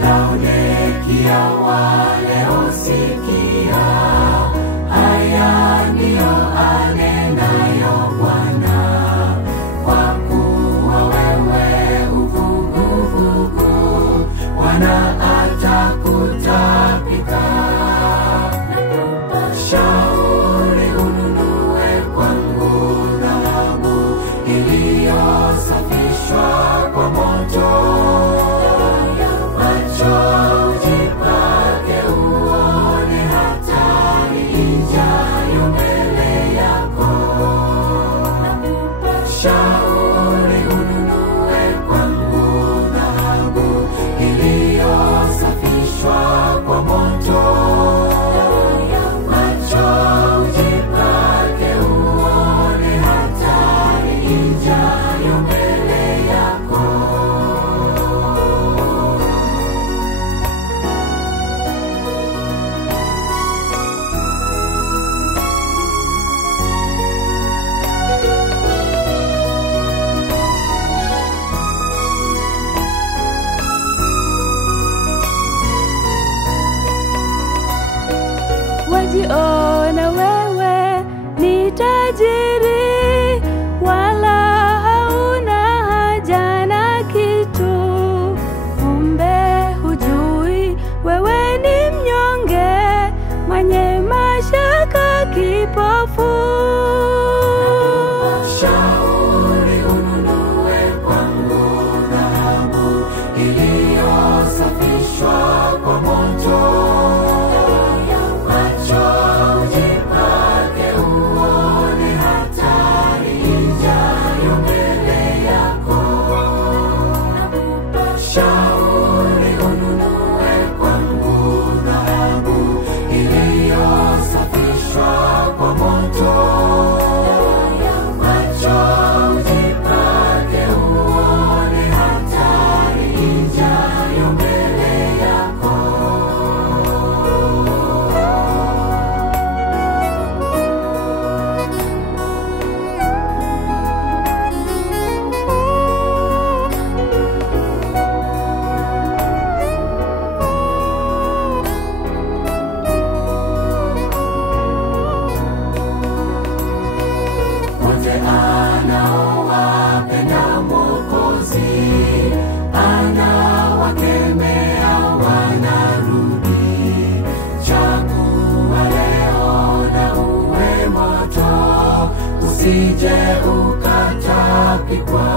Laodikia waleosikia, haya ndiyo anenayo Bwana, kwa kuwa wewe uvuguvugu, Bwana atakutapika. Nakupa shauri ununue kwangu dhahabu iliyosafishwa kwa moto, ujipake uone hatari ijayo mbele yako. Nakupa shauri ununue kwangu dhahabu iliyosafishwa kwa moto, ujipake uone hatari ijayo mbele yako. Wajiona wewe ni tajiri, wala hauna haja na kitu. Kumbe hujui wewe ni mnyonge, mwenye mashaka, kipofu. Shauri ununue kwangu dhahabu iliyosafishwa kwa moto, ujipake uone hatari ijayo mbele yako. Nakupa shauri ununue kwangu dhahabu iliyosafishwa kwa moto, ujipake uone hatari ijayo mbele yako. Wote anaowapenda Mwokozi, anawakemea wanarudi. Chagua leo na uwe moto, usije ukatapikwa.